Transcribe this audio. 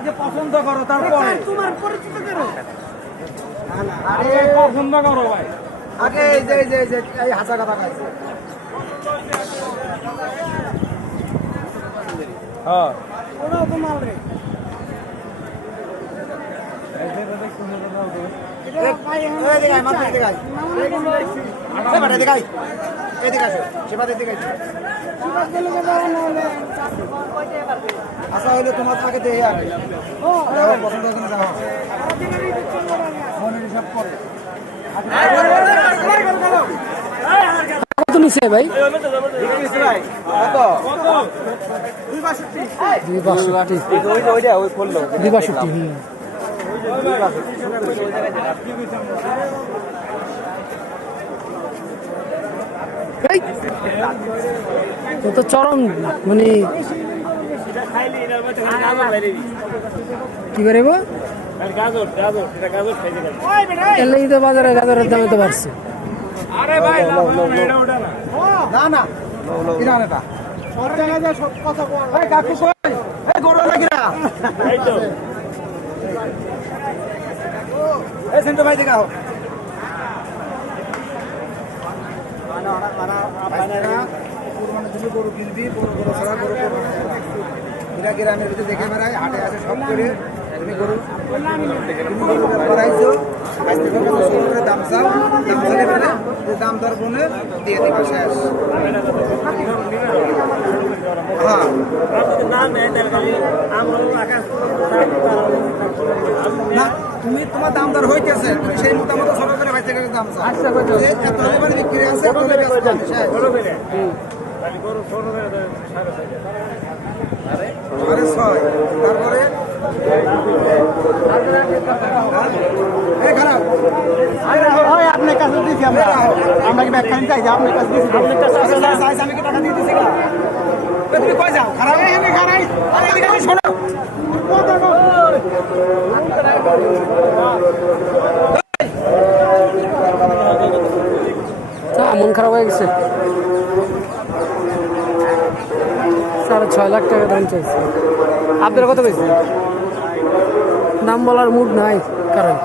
আগে পছন্দ করো তারপরে তোমার পরিচিত করো। আগে পছন্দ করো ভাই আগে এই যে এই হাসা কথা খাইছে হ্যাঁ ওরাও তো মাল রে। আচ্ছা হইলে তোমার আগে দেখে আগে পছন্দ করে যাও মনের হিসাব করে কত নিচ্ছে ভাই? কত 262। তো চরম মানে কি বেরোব এলেই তো বাজারে গাজরের দামে তো বাড়ছে। না না কিনা এটা কথা কই কাকু কই এই গরু লাগিরা এই তো এই সেন্টো ভাই দেখাও গরু কিনবি বড় বড় সারা গরু এরা গ্রামের ভিতরে দেখে বেড়ায় হাটে আসে সব করে তুমি গরু করাইছো আজ থেকে করে দাম চাও দাম চাইলে বেড়ে দাম দর বনে দিয়ে দিবা শেষ হ্যাঁ না তুমি তোমার দাম দর হইতেছে তুমি সেই মোটামুটি ছোট করে বাইতে করে দাম চাও এত লেবার বিক্রি আছে এত লেবার শেষ আরে ছয় তারপরে খারাপ আপনার কাছে দিচ্ছি আমরা কি ব্যাখ্যা চাই আপনার কাছে দিচ্ছি আমি কি টাকা দিয়ে দিচ্ছি তুমি কই যাও খারাপ খারাপ শোনো মন খারাপ হয়ে গেছে। 6.5 লাখ টাকা দাম চাইছে। আপনার কত পেয়েছে? দাম বলার মুড নাই কারণ